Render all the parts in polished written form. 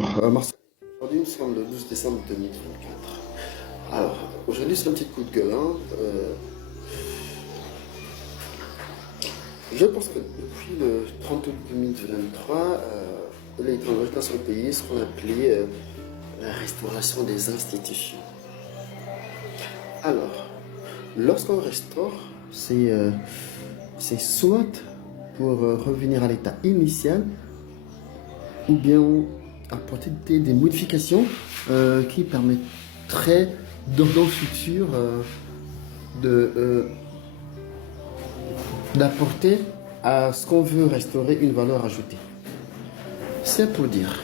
Marcel. Aujourd'hui, nous sommes le 12 décembre 2024. Alors, aujourd'hui, c'est un petit coup de gueule. Je pense que depuis le 30 août 2023, les étrangers dans son pays seront appelés la restauration des institutions. Alors, lorsqu'on restaure, c'est soit pour revenir à l'état initial, ou bien apporter des modifications qui permettraient dans le futur d'apporter à ce qu'on veut restaurer une valeur ajoutée. C'est pour dire,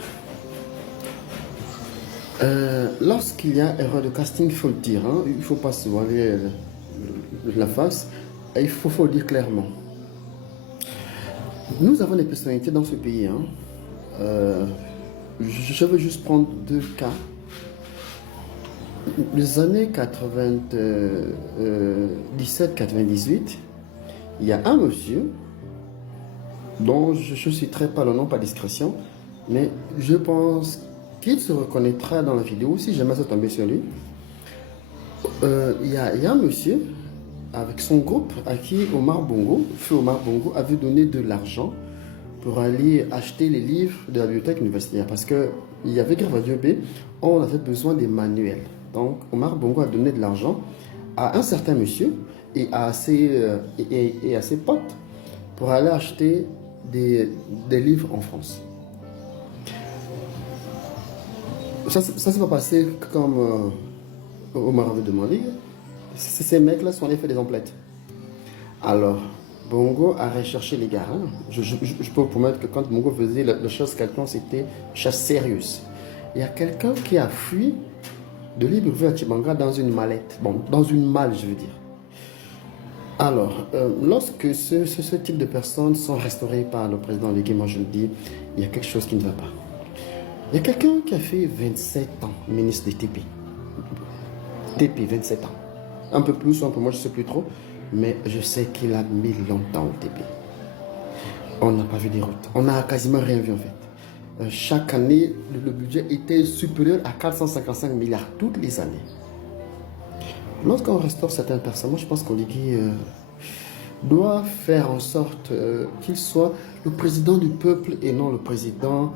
lorsqu'il y a erreur de casting, il faut le dire, il ne faut pas se voiler la face, et il faut le dire clairement. Nous avons des personnalités dans ce pays. Je veux juste prendre deux cas. Les années 97-98, il y a un monsieur dont je ne citerai pas le nom par discrétion, mais je pense qu'il se reconnaîtra dans la vidéo si jamais ça tombait sur lui. Il y a un monsieur avec son groupe à qui Omar Bongo, Feu Omar Bongo, avait donné de l'argent pour aller acheter les livres de la bibliothèque universitaire parce qu'il y avait grave à Dieu B, on avait besoin des manuels. Donc Omar Bongo a donné de l'argent à un certain monsieur et à ses potes pour aller acheter des livres en France. Ça s'est pas passé comme Omar avait demandé. Ces mecs-là sont allés faire des emplettes. Alors, Bongo a recherché les gars. Je peux vous promettre que quand Bongo faisait la chasse quelqu'un, c'était chasse sérieuse. Il y a quelqu'un qui a fui de Libreville à Tchibanga dans une mallette. Bon, dans une malle, je veux dire. Alors, lorsque ce type de personnes sont restaurées par le président Légué, moi je me dis, il y a quelque chose qui ne va pas. Il y a quelqu'un qui a fait 27 ans ministre des TP. TP, 27 ans. Un peu plus, un peu moins, je ne sais plus trop. Mais je sais qu'il a mis longtemps au TP. On n'a pas vu des routes. On n'a quasiment rien vu en fait. Chaque année, le budget était supérieur à 455 milliards toutes les années. Lorsqu'on restaure certaines personnes, moi je pense qu'Oligui doit faire en sorte qu'il soit le président du peuple et non le président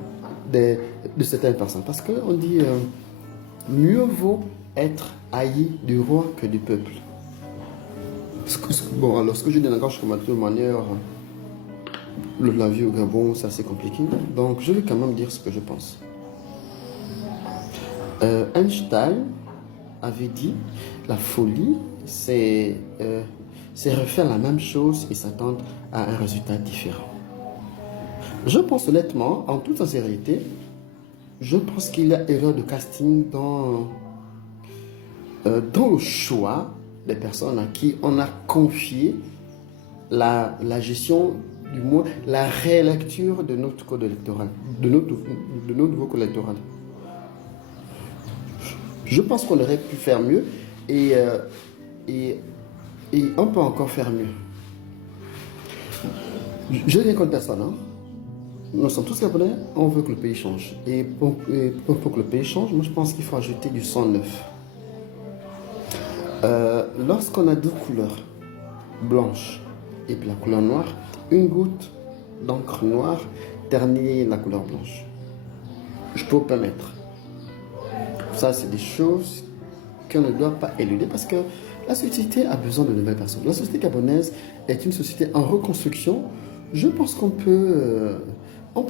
de certaines personnes. Parce qu'on dit mieux vaut être haï du roi que du peuple. Bon, alors ce que je dis encore, je commence de manière, la vie au Gabon, c'est assez compliqué. Donc, je vais quand même dire ce que je pense. Einstein avait dit, la folie, c'est refaire la même chose et s'attendre à un résultat différent. Je pense honnêtement, en toute sincérité, je pense qu'il y a erreur de casting dans le choix des personnes à qui on a confié la gestion, du moins la rélecture de notre code électoral, de notre nouveau code électoral. Je pense qu'on aurait pu faire mieux et on peut encore faire mieux. Je n'ai rien contre personne. Nous sommes tous Gabonais, on veut que le pays change. Et pour que le pays change, moi je pense qu'il faut ajouter du sang neuf. Lorsqu'on a deux couleurs, blanche et puis la couleur noire, une goutte d'encre noire ternit la couleur blanche. Je peux vous permettre. Ça, c'est des choses qu'on ne doit pas éluder parce que la société a besoin de nouvelles personnes. La société gabonaise est une société en reconstruction. Je pense qu'on peut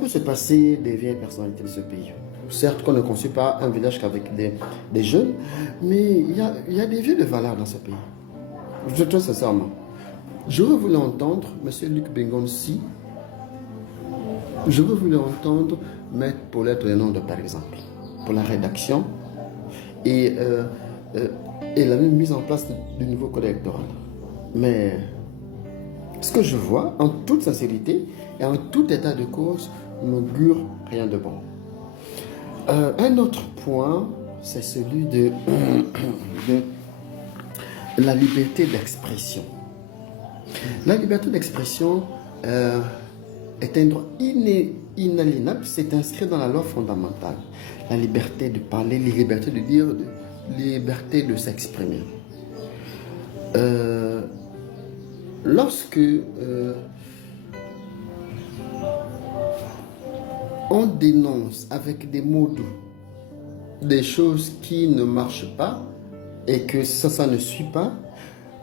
se passer des vieilles personnalités de ce pays. Certes qu'on ne construit pas un village qu'avec des jeunes, mais il y a des vieux de valeur dans ce pays. Je te dis sincèrement. J'aurais voulu entendre M. Luc Bengonsi, j'aurais voulu entendre Maître Paulette Renonde par exemple, pour la rédaction et la même mise en place du nouveau code électoral. Mais ce que je vois, en toute sincérité et en tout état de cause, n'augure rien de bon. Un autre point, c'est celui de la liberté d'expression. La liberté d'expression, est un droit inaliénable, c'est inscrit dans la loi fondamentale. La liberté de parler, la liberté de dire, la liberté de s'exprimer. Lorsque on dénonce avec des mots doux des choses qui ne marchent pas et que ça ne suit pas,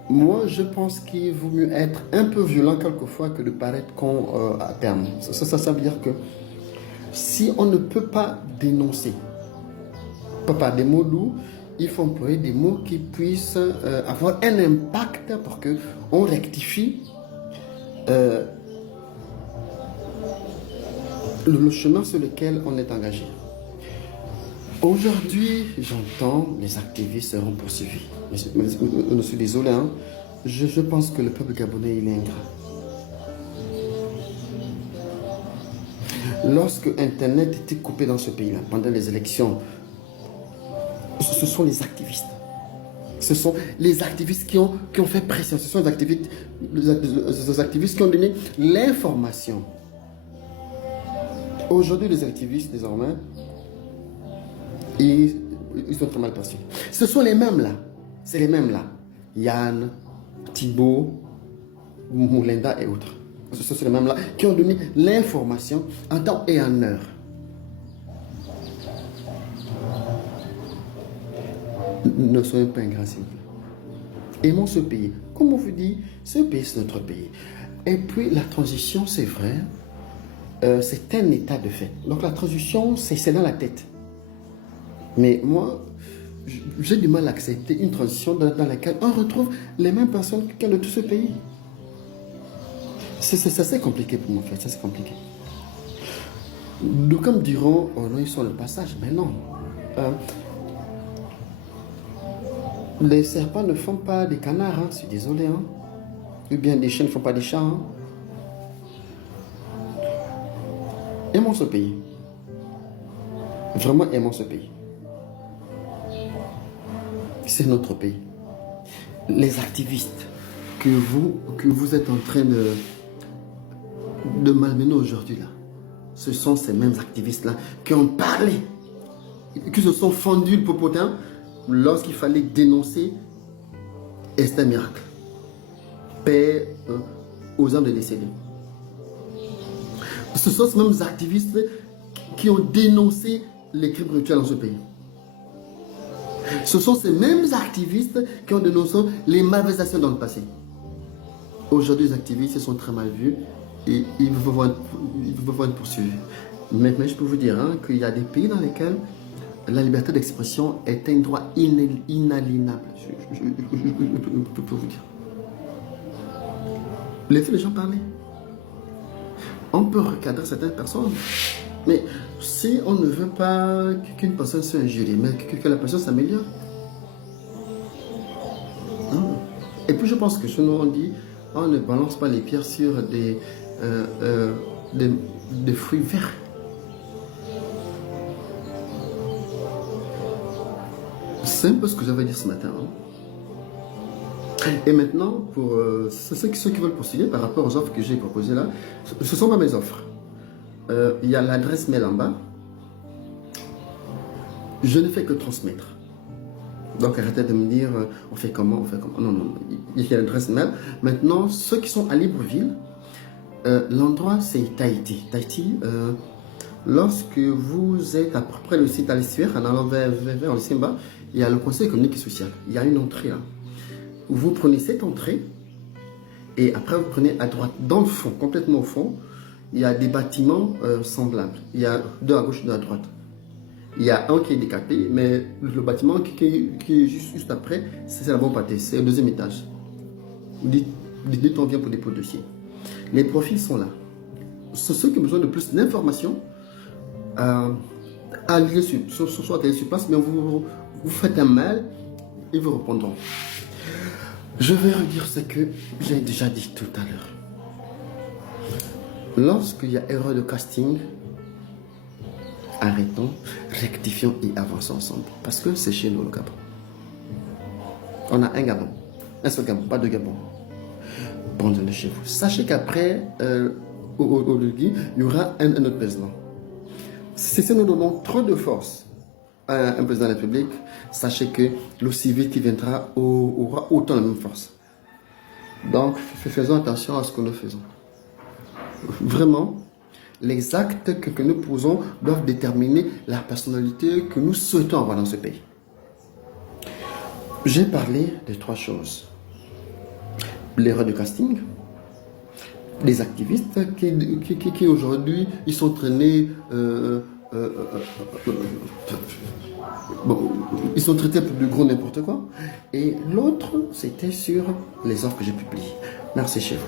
moi je pense qu'il vaut mieux être un peu violent quelquefois que de paraître con à terme. Ça veut dire que si on ne peut pas dénoncer, pas par des mots doux, il faut employer des mots qui puissent avoir un impact pour qu'on rectifie le chemin sur lequel on est engagé. Aujourd'hui, j'entends les activistes seront poursuivis. Je suis désolé, hein. Je pense que le peuple gabonais il est ingrat. Lorsque Internet était coupé dans ce pays-là, pendant les élections, ce sont les activistes. Ce sont les activistes qui ont fait pression. Ce sont les activistes qui ont donné l'information. Aujourd'hui, les activistes, désormais, ils sont très mal perçus. Ce sont les mêmes là. C'est les mêmes là. Yann, Thibault, Moulinda et autres. Ce sont les mêmes là qui ont donné l'information en temps et en heure. Ne soyons pas ingrats, s'il vous plaît. Aimons ce pays. Comme on vous dit, ce pays, c'est notre pays. Et puis, la transition, c'est vrai, c'est un état de fait. Donc, la transition, c'est dans la tête. Mais moi, j'ai du mal à accepter une transition dans laquelle on retrouve les mêmes personnes que de tout ce pays. C'est assez compliqué pour moi, en fait. C'est assez compliqué. D'aucuns me diront, oh non, ils sont le passage. Mais non. Les serpents ne font pas des canards, hein, je suis désolé. Hein. Ou bien des chiens ne font pas des chats. Hein. Aimons ce pays. Vraiment aimons ce pays. C'est notre pays. Les activistes que vous êtes en train de malmener aujourd'hui là, ce sont ces mêmes activistes-là qui ont parlé, qui se sont fendus le popotin lorsqu'il fallait dénoncer Esther Miracle, paix aux âmes de décédés. Ce sont ces mêmes activistes qui ont dénoncé les crimes rituels dans ce pays. Ce sont ces mêmes activistes qui ont dénoncé les malversations dans le passé. Aujourd'hui, les activistes sont très mal vus et ils vont être poursuivis. Mais je peux vous dire hein, qu'il y a des pays dans lesquels la liberté d'expression est un droit inaliénable. Je peux vous dire. Laissez les gens parler. On peut recadrer certaines personnes. Mais si on ne veut pas qu'une personne soit injuriée, mais que la personne s'améliore. Et puis je pense que chez nous on dit, on ne balance pas les pierres sur des fruits verts. C'est un peu ce que j'avais dit ce matin. Hein. Et maintenant, pour ceux qui veulent postuler par rapport aux offres que j'ai proposées là, ce sont pas mes offres. Il y a l'adresse mail en bas. Je ne fais que transmettre. Donc arrêtez de me dire on fait comment. Non, non, il y a l'adresse mail. Maintenant, ceux qui sont à Libreville, l'endroit c'est Tahiti. Tahiti, lorsque vous êtes à peu près le site Alistuer, en allant vers le Simba, il y a le conseil économique et social. Il y a une entrée là. Vous prenez cette entrée et après vous prenez à droite, dans le fond, complètement au fond, il y a des bâtiments semblables. Il y a deux à gauche, deux à droite. Il y a un qui est décapé, mais le bâtiment qui est juste après, c'est la bonne partie, c'est au deuxième étage. Dites on vient pour dépôt de dossier. Les profils sont là. Ceux qui ont besoin de plus d'informations, allez soit sur place, mais vous faites un mail, ils vous répondront. Je vais redire ce que j'ai déjà dit tout à l'heure. Lorsqu'il y a erreur de casting, arrêtons, rectifions et avançons ensemble. Parce que c'est chez nous le Gabon. On a un Gabon. Un seul Gabon, pas deux Gabons. Bon, de chez vous. Sachez qu'après Oligui, il y aura un autre président. Si nous donnons trop de force à un président de la République, sachez que le civil qui viendra aura autant la même force. Donc, faisons attention à ce que nous faisons. Vraiment, les actes que nous posons doivent déterminer la personnalité que nous souhaitons avoir dans ce pays. J'ai parlé de 3 choses. L'erreur de casting, les activistes qui aujourd'hui, ils sont traînés, bon, ils sont traités de gros n'importe quoi. Et l'autre, c'était sur les offres que j'ai publiées. Merci, chef.